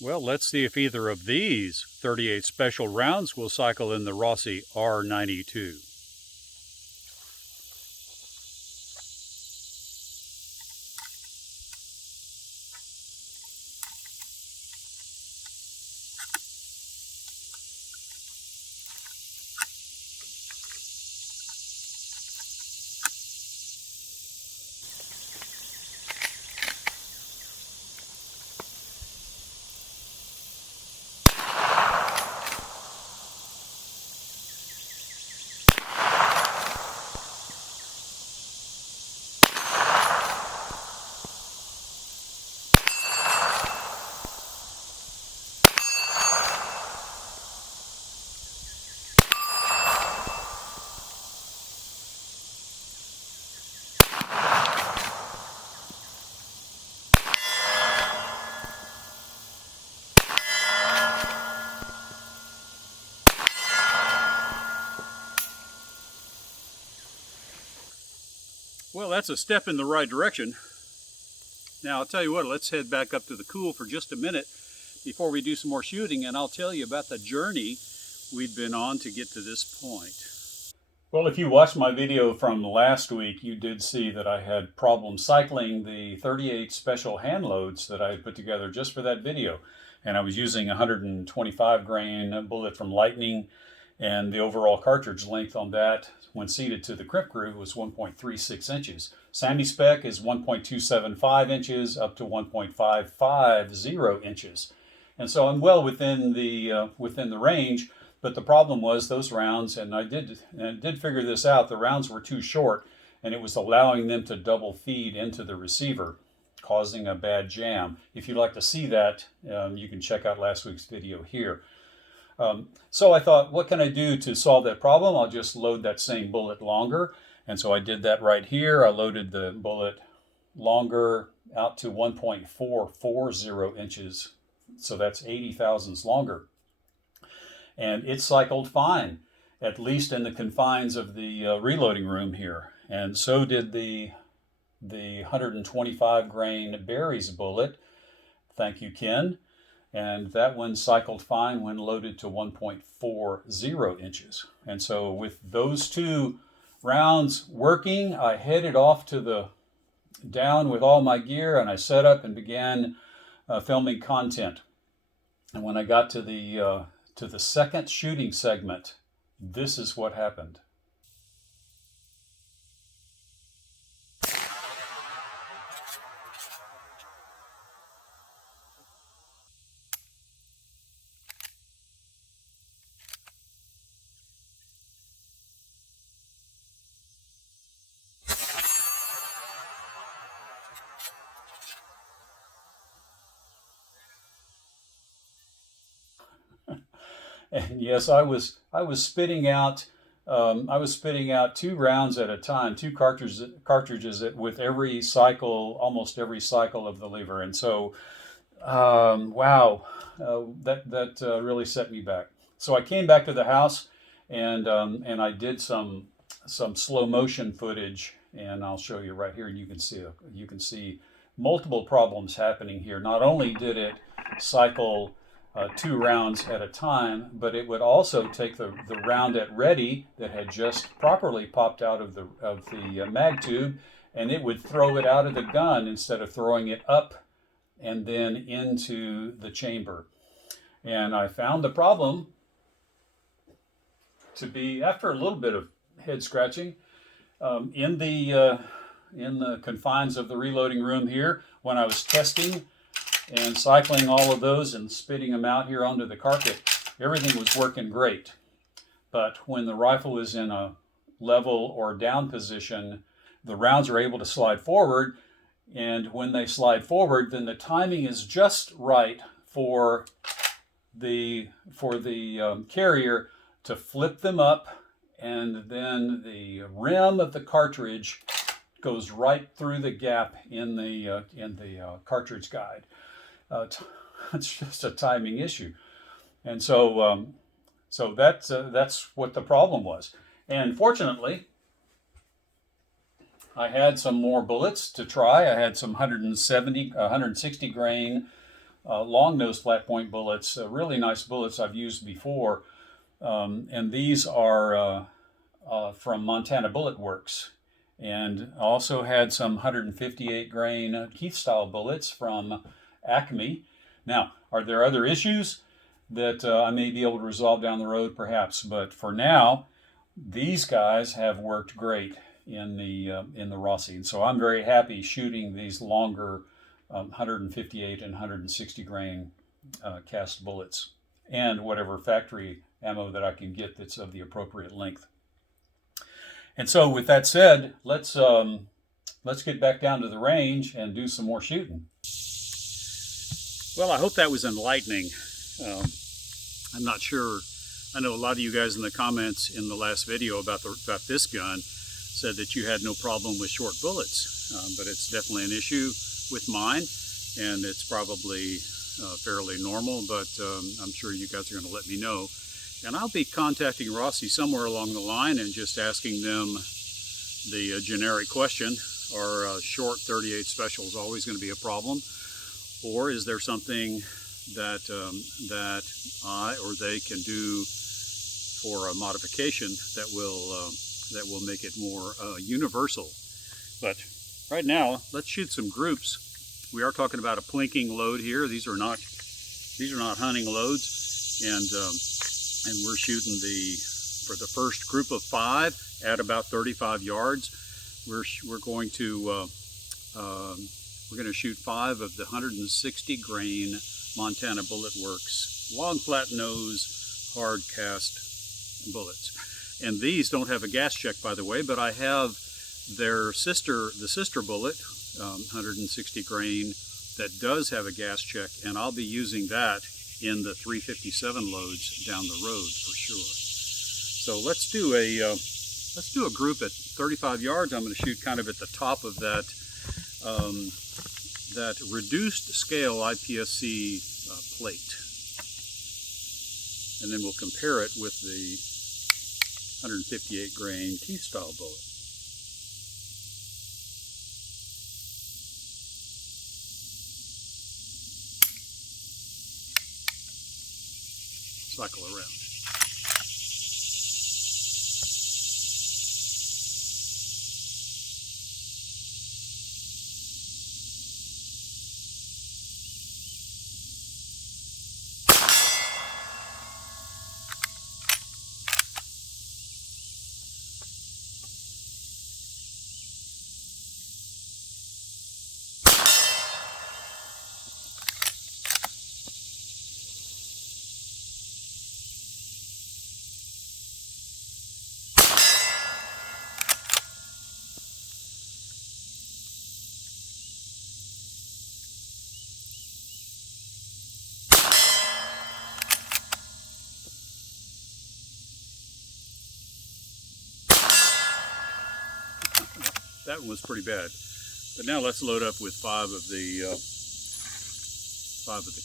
Well, let's see if either of these 38 special rounds will cycle in the Rossi R92. Well, that's a step in the right direction. Now, I'll tell you what, let's head back up to the cool for just a minute before we do some more shooting, and I'll tell you about the journey we've been on to get to this point. Well, if you watched my video from last week, you did see that I had problems cycling the 38 special hand loads that I had put together just for that video. And I was using a 125 grain bullet from Lightning, and the overall cartridge length on that when seated to the crimp groove was 1.36 inches. Sammy spec is 1.275 inches up to 1.550 inches. And so I'm well within the range, but the problem was those rounds, and I did figure this out, the rounds were too short, and it was allowing them to double feed into the receiver, causing a bad jam. If you'd like to see that, you can check out last week's video here. So I thought, what can I do to solve that problem? I'll just load that same bullet longer. And so I did that right here. I loaded the bullet longer out to 1.440 inches. So that's 80 thousandths longer. And it cycled fine, at least in the confines of the reloading room here. And so did the 125 grain Berries bullet. Thank you, Ken. And that one cycled fine when loaded to 1.40 inches. And so with those two rounds working, I headed off to the down with all my gear, and I set up and began filming content. And when I got to the second shooting segment, this is what happened. And yes, I was spitting out two rounds at a time, two cartridges with every cycle, almost every cycle of the lever. And so, wow, that really set me back. So I came back to the house, and I did some slow motion footage, and I'll show you right here. And you can see multiple problems happening here. Not only did it cycle two rounds at a time, but it would also take the round at ready that had just properly popped out of the mag tube, and it would throw it out of the gun instead of throwing it up and then into the chamber. And I found the problem to be, after a little bit of head scratching, in the confines of the reloading room here, when I was testing and cycling all of those and spitting them out here onto the carpet, everything was working great. But when the rifle is in a level or down position, the rounds are able to slide forward. And when they slide forward, then the timing is just right for the carrier to flip them up, and then the rim of the cartridge goes right through the gap in the cartridge guide. It's just a timing issue, and so that's what the problem was. And fortunately, I had some more bullets to try. I had some 160 grain long-nosed flat point bullets, really nice bullets I've used before. And these are from Montana Bullet Works. And also had some 158 grain Keith style bullets from Acme. Now, are there other issues that I may be able to resolve down the road? Perhaps, but for now, these guys have worked great in the Rossi, and so I'm very happy shooting these longer 158 and 160 grain cast bullets, and whatever factory ammo that I can get that's of the appropriate length. And so, with that said, let's get back down to the range and do some more shooting. Well, I hope that was enlightening. I'm not sure. I know a lot of you guys in the comments in the last video about this gun said that you had no problem with short bullets, but it's definitely an issue with mine, and it's probably fairly normal, but I'm sure you guys are going to let me know. And I'll be contacting Rossi somewhere along the line and just asking them the generic question: are short 38 specials always going to be a problem, or is there something that I or they can do for a modification that will make it more universal? But right now, let's shoot some groups. We are talking about a plinking load here. These are not hunting loads, and we're shooting for the first group of 5 at about 35 yards. We're going to shoot 5 of the 160 grain Montana Bullet Works long flat nose hard cast bullets. And these don't have a gas check, by the way, but I have the sister bullet, 160 grain, that does have a gas check, and I'll be using that in the 357 loads down the road for sure. So let's do a group at 35 yards. I'm going to shoot kind of at the top of that that reduced scale IPSC plate, and then we'll compare it with the 158 grain Keith style bullet. Cycle around. That one was pretty bad. But now let's load up with 5 of the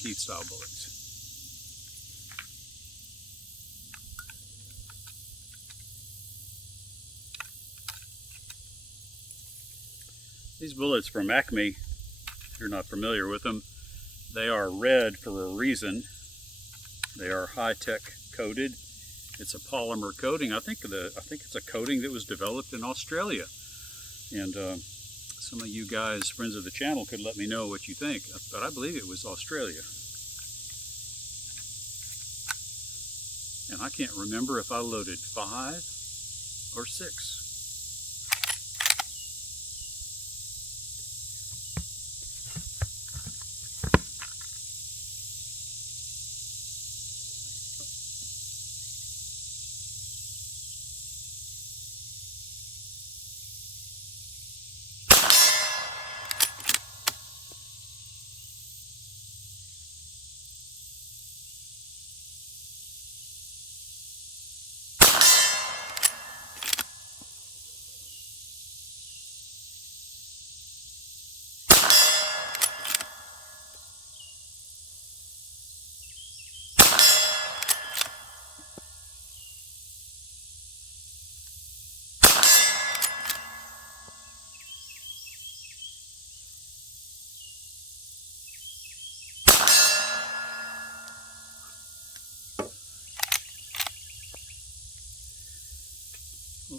Keith style bullets. These bullets from Acme, if you're not familiar with them, they are red for a reason. They are high-tech coated. It's a polymer coating. I think it's a coating that was developed in Australia. And some of you guys, friends of the channel, could let me know what you think, but I believe it was Australia. And I can't remember if I loaded 5 or 6.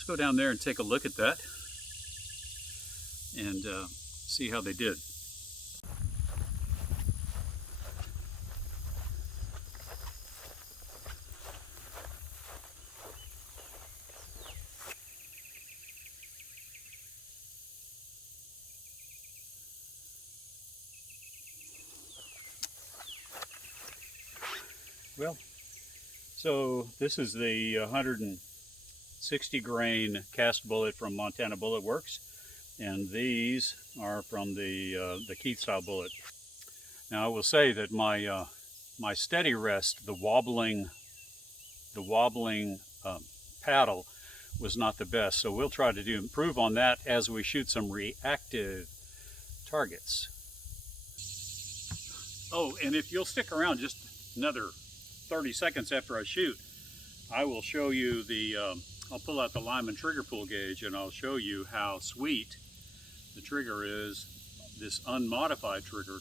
let's go down there and take a look at that and see how they did. Well, so this is the 160 grain cast bullet from Montana Bullet Works, and these are from the Keith style bullet. Now I will say that my my steady rest, the wobbling paddle, was not the best. So we'll try to improve on that as we shoot some reactive targets. Oh, and if you'll stick around just another 30 seconds after I shoot, I will show you the, I'll pull out the Lyman trigger pull gauge and I'll show you how sweet the trigger is, this unmodified trigger,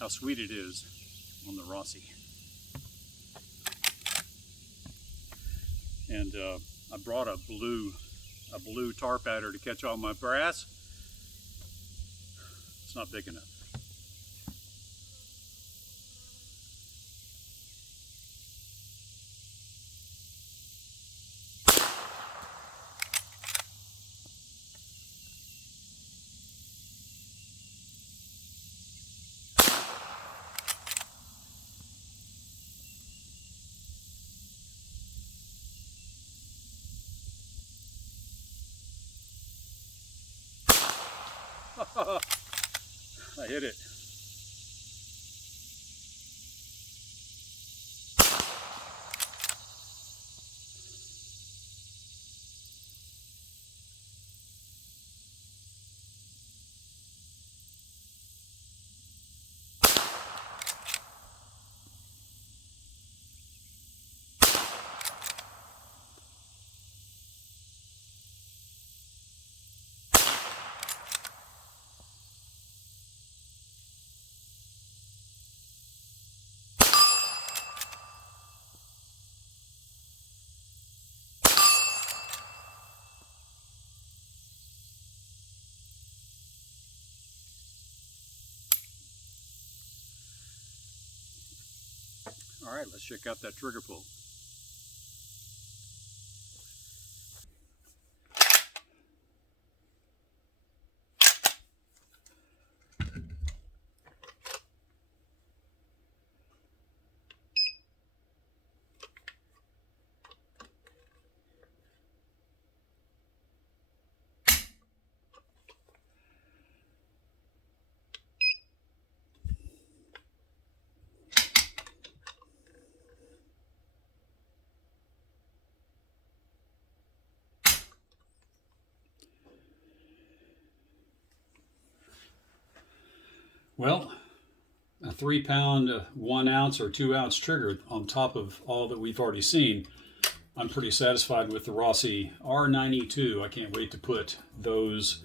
how sweet it is on the Rossi. And I brought a blue tar pattern to catch all my brass. It's not big enough. I hit it. All right, let's check out that trigger pull. Well, a 3 pound, 1 ounce or 2 ounce trigger on top of all that we've already seen. I'm pretty satisfied with the Rossi R92. I can't wait to put those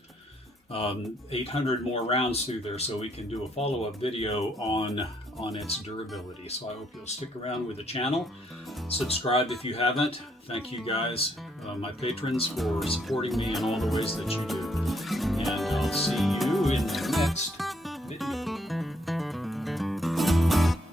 800 more rounds through there so we can do a follow-up video on its durability. So I hope you'll stick around with the channel. Subscribe if you haven't. Thank you guys, my patrons, for supporting me in all the ways that you do. And I'll see you in the next video.